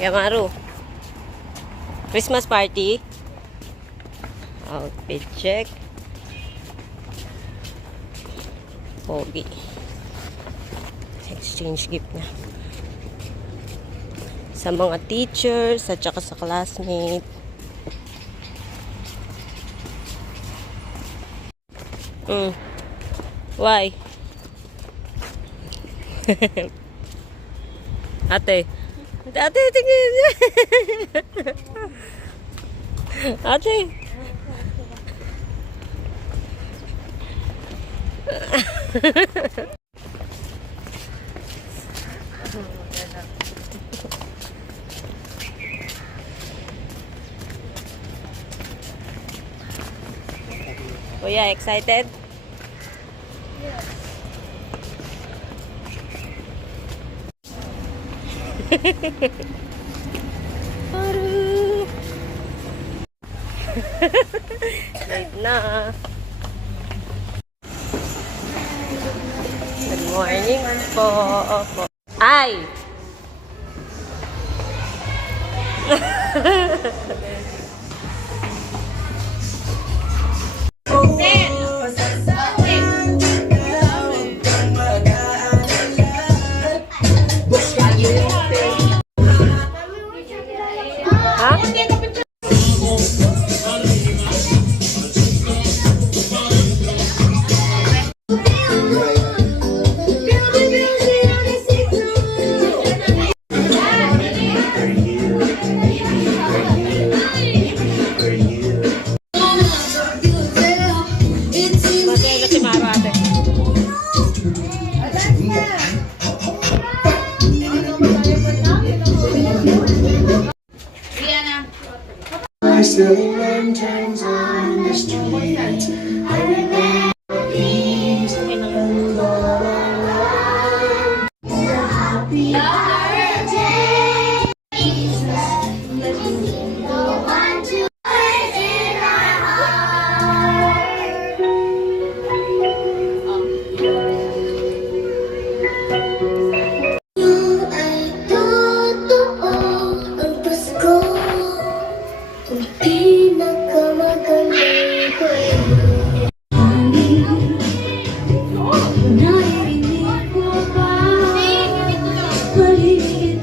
Yamaru. Christmas party. Outfit check. Pogi. Exchange gift na. Sa mga teachers at saka sa classmate. Why? Ate. Ate, tingin. Ate. Kuya, excited? Yes. Late na. Good morning po. Ay! Silly lanterns on the street. I remember these and happy birthday, Jesus. Let me go on to live in our heart. Ay totoo ang Pasko. Ang pinakamagaling ko narinig ko ba maliit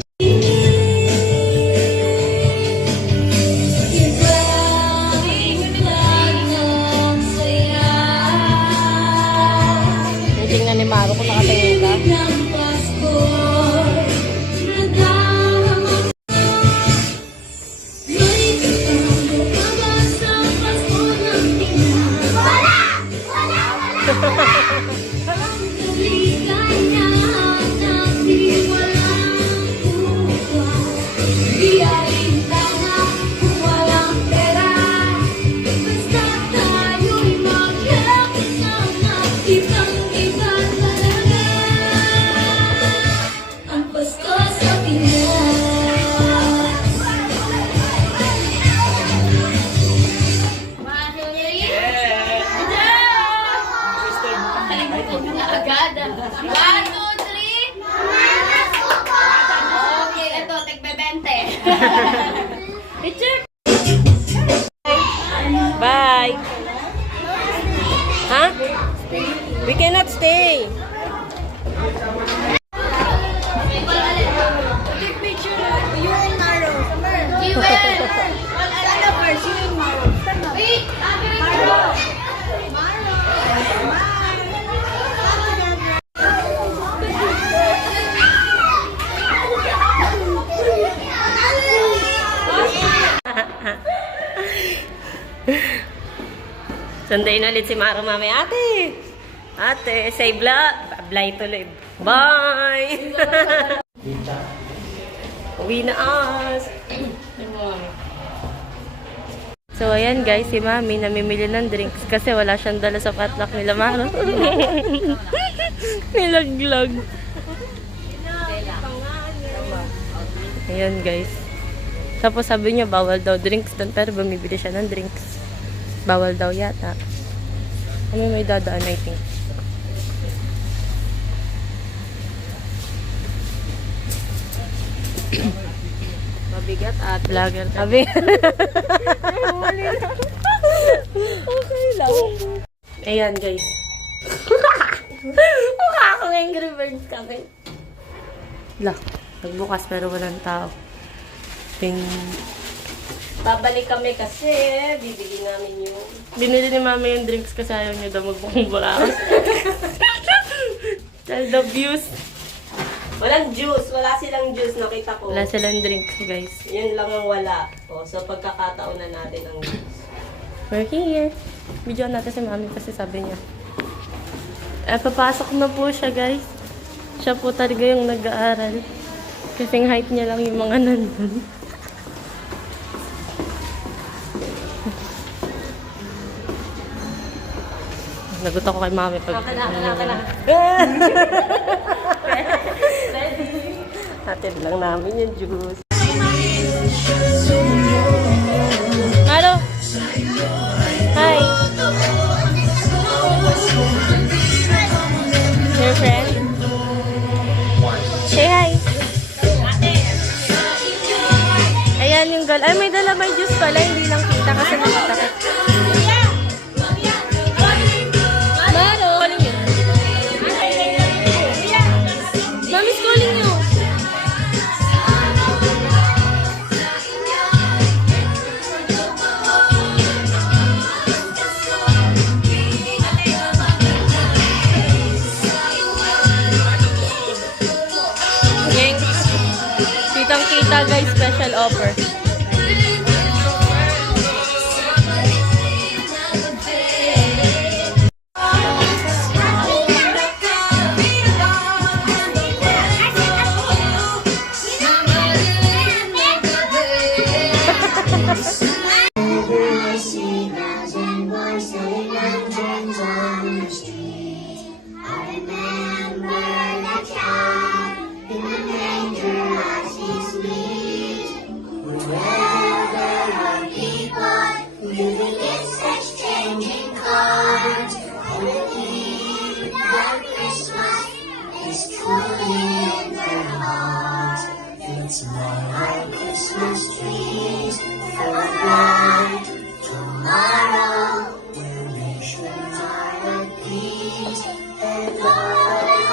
iba ng saya Tingnan ni Maro kung nakatingin ka. ng Pasko. Agad. 1, 2, 3. Okay, ito, tigbe-20. Picture. Bye. Huh? We cannot stay. Take picture. You and Maro. You and stand up first. You and Maro. Stand up. Wait. Maro. Sundayin ulit si Maro mami. Ate! Ate, say bla. Blay tuloy. Bye! Uwi na us. So, ayan guys, si Mami namimili ng drinks kasi wala siyang dala sa potluck nila Maro. Nilaglag. Ayan guys. Tapos sabi niya bawal daw drinks doon pero bumibili siya ng drinks. Bawal daw yata. Kami may dadaan I think. Mabigat at Vlogger tabi. okay lang. Ayan, guys. Mukha akong Angry Birds kami. Lah, nagbukas pero walang tao. Ting. Babalik kami kasi bibigyan namin yung... Binili ni mama yung drinks kasi ayaw niya daw magbukong burakas. Child abuse. Walang juice. Wala silang juice. Nakita ko. Wala silang drinks, guys. Yun lang ang wala. O, so pagkakataon na natin ang juice. We're here. Video natin si mami kasi sabi niya. Papasok na po siya, guys. Siya po talaga yung nag-aaral. Kasing height niya lang yung mga nandun. Nagot ako kay mami pag... Kaka na. Hatid lang namin yung juice. Maro! Hi! Your friend? Say hi! Ayan yung girl. Ay, may dala may juice pala. Hindi lang kita kasi nakatakot. Maro! Calling you. Mommy's calling you. Kitang-kita guys, special offer. I see girls and boys selling lanterns on the street. I remember that child in the manger as his meat. Where there are people living in such changing cards, and believe that Christmas is truly in their hearts. It's more like Christmas trees for bright tomorrow, where nations are at peace and love and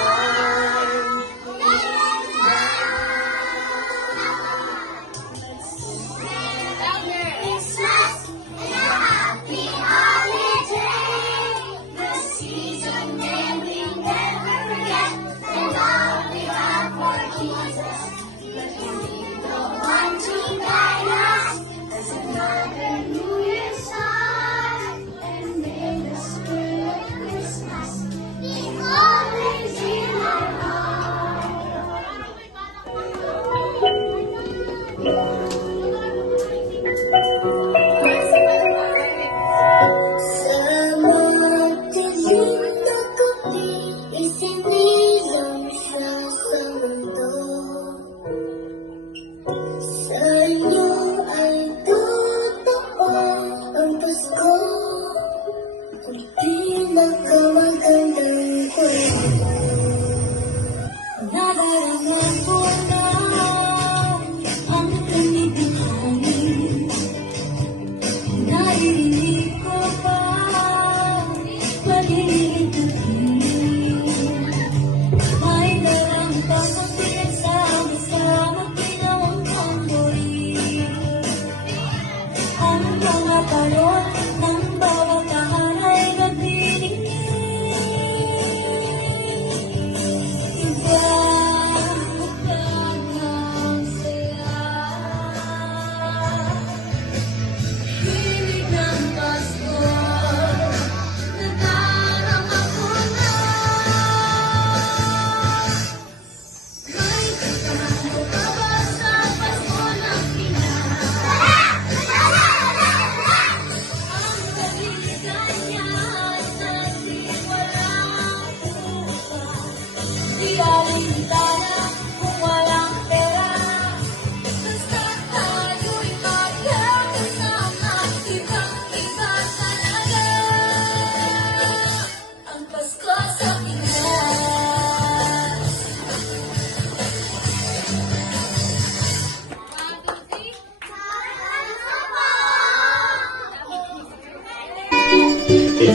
Christmas is a happy holiday, the season that we never forget, the love we have for Jesus. The one to guide us as another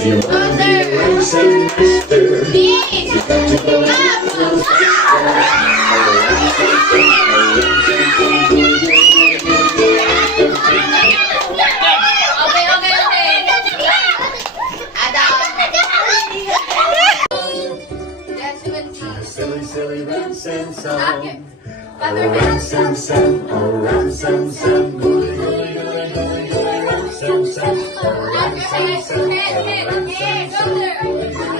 If you want to be a racing master, you got to go Okay, okay, okay. Adam. That's good. silly, silly Ramson song. Okay. Oh, Ramson, son, oh, Ramson, son, gooey, gooey, gooey, gooey, gooey, Ramson, son, oh, Ramson, son. Ramson, son, oh, Ramson,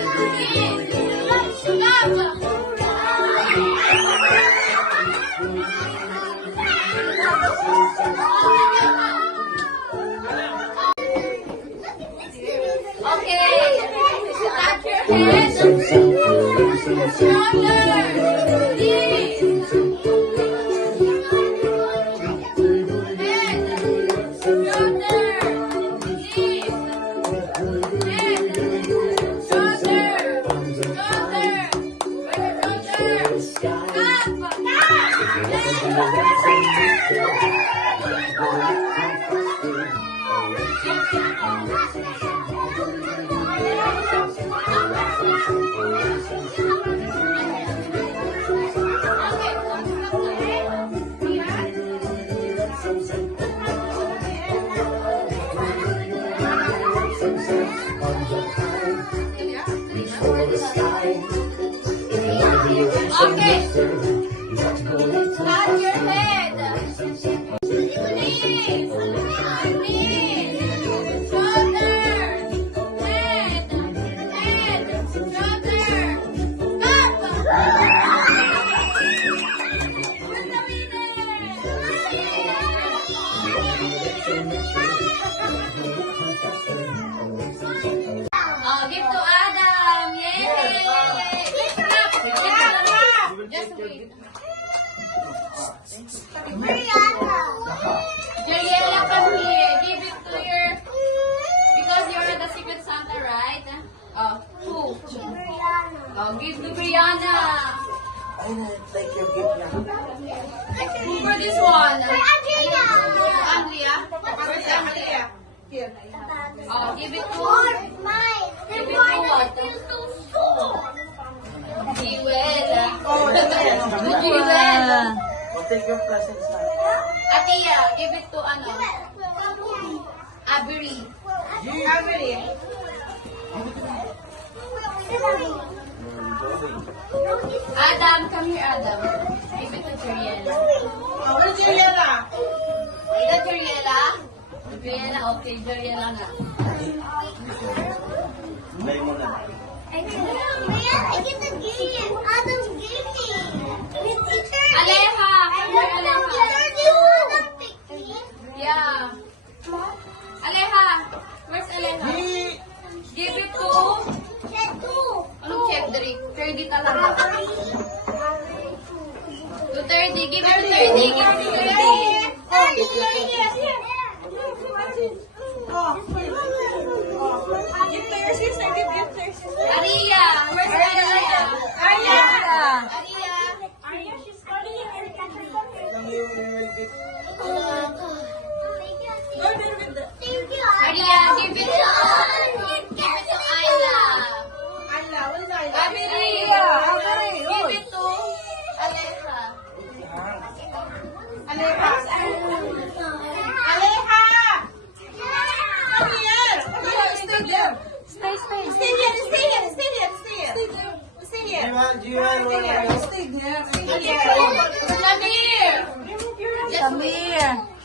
son. Oh, give to Adam! Yay! Just wait. Jeriela, come here. Give it to your... Because you're the secret Santa, right? Oh, who? Oh, give to Brianna. Who for this one? Andrea. Where's Andrea? Oh, give it to... Give it to what? Jewel. Jewel. Take your presents na. Atia, give it to ano? Avery. Adam, come here, Adam. Give it to Jeriela. Where's Juliana? Is that Jeriela? Jeriela, okay, Jeriela na. Lay mo na. Aleha! Yeah. Aleha. Where's Aleha? Give it to... Anong check, Drake? 30 talaga. To 30. Give it to 30. Give it to 30. Aria. Where's Aria? Aria. Aria, give it to Ayla. Avery. Give it to Alexa.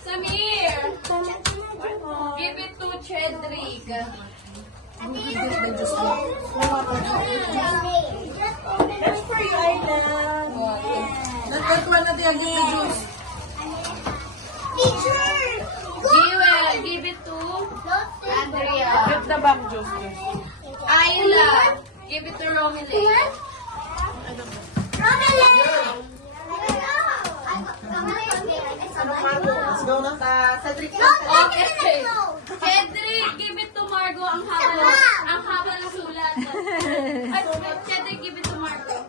Samir. Give it to Chedrick. Jewel, give it to Andrea. The back juice. Ayla, give it to Romilly. Let's go na. Okay. Cedric, give it to Margo. Ang haba ng sulat. Ay, Cedric, give it to Margo.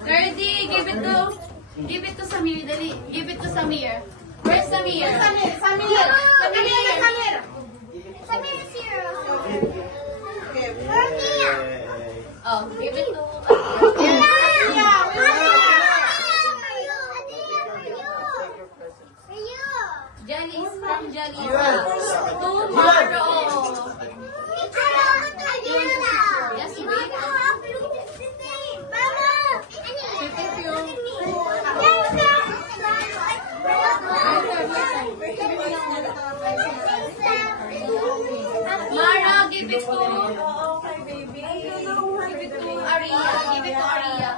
Ferdy, give it to Samir. Dali, give it to Samir. Where's Samir? Samir. Samir Samir's here also. Okay. Oh, give it to Janice from Janisa. Tomorrow. Yes, wait. Mara, give it to Aria. Give it to Aria.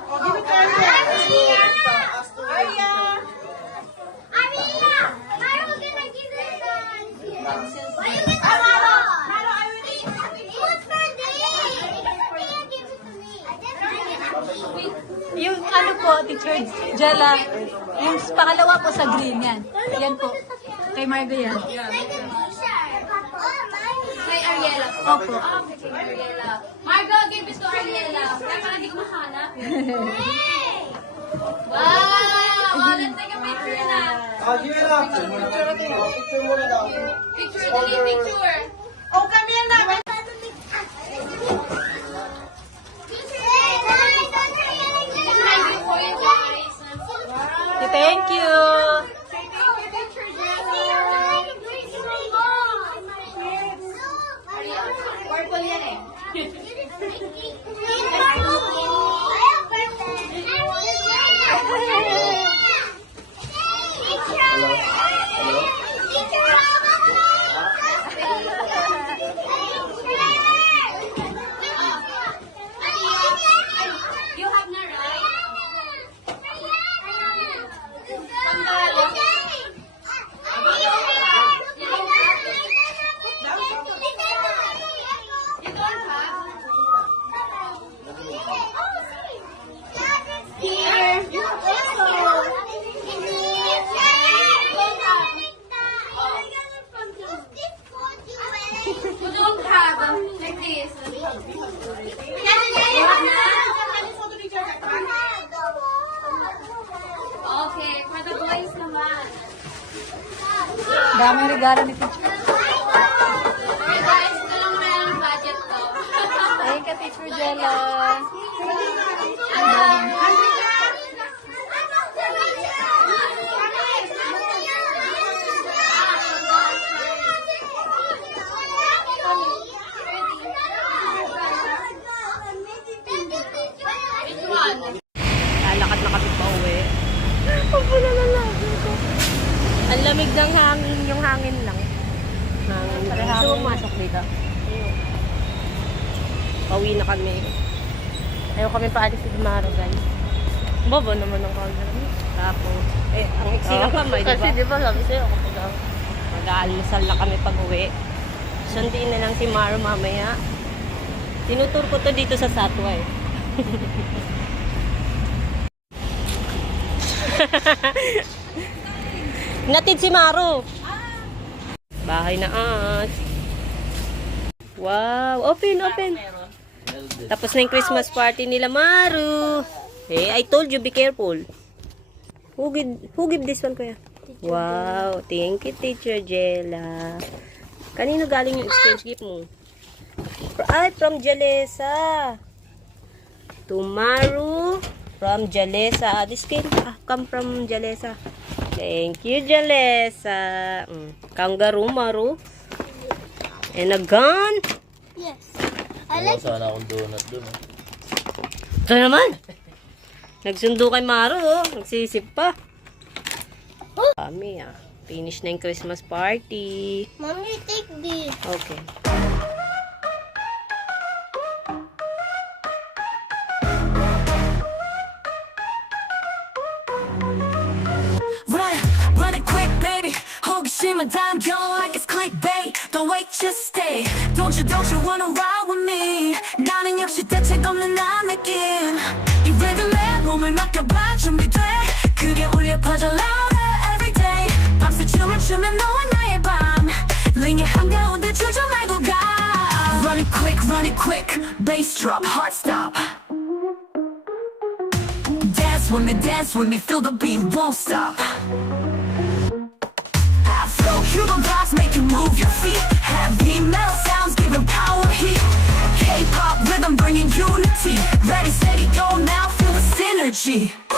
Yung ano po, Teacher Jella, yung pangalawa po sa green yan. Yan po. Kay Margo yan. Kay Ariela. Opo. Okay, kay Ariela. Margot, give it to Ariela. Kaya pala hindi ko mahanap. Wow! Oh, let's take a picture na. Oh, give it up. Picture natin. Picture muna daw. Picture, dali picture. Oh, kami yan na. This might be for you guys. Thank you. Purple yan eh. You have na right? You don't have? Here. You don't have. Like this. You have na? Okay, for the boys naman. Daming regalo ni Teacher. Okay guys, ito lang naman ang budget ko. Thank you, Teacher Jella. Which one? Lalakad na kami pa uwi. Ang pula na lang. Ang lamig ng hangin, yung hangin lang. Hangin. Gusto mo masok dito? Ayun. Pauwi na kami. Ayaw kami paalis sa Dumaro, guys. Baba naman ang camera mo. Tapos, ang iksi ng kamay, diba? Kasi diba sabi sa'yo, kapag mag-aalmusal na kami pag uwi. Sundin na lang si Maro mamaya. Tinutur ko to dito sa Satwa eh. Natid si Maro. Bahay na as. Wow, open. Tapos na yung Christmas party nila, Maro. Hey, I told you, be careful. Who give this one, kuya? Wow, thank you, Teacher Jella. Kanino galing yung exchange gift mo? Ay, from Jalesa. Tomorrow from Jalesa. This come from Jalesa. Thank you, Jalesa. Kangaroo, Maru. And a gun. Yes. I like Sana akong donut dun. Ito naman. Nagsundo kay Maru, oh. Nagsisip pa. Kami, finish na yung Christmas party. Mommy, take this. Okay. Run it quick, baby. 호기심은 담겨 like it's clickbait. Don't wait, just stay. Don't you wanna ride with me? 나는 역시 대책 없는 나 느낌. 이 리듬에 몸을 맡겨봐 준비돼. 크게 울려 퍼져 louder every day. 밤새 춤을 추면 너와 나의 밤. 링의 한가운데 주저 말고 가. Run it quick. Bass drop, heart stop. Dance with me, feel the beat, won't stop. move your feet. Heavy metal sounds giving power heat. K-pop rhythm bringing unity. Ready, steady, go now, feel the synergy.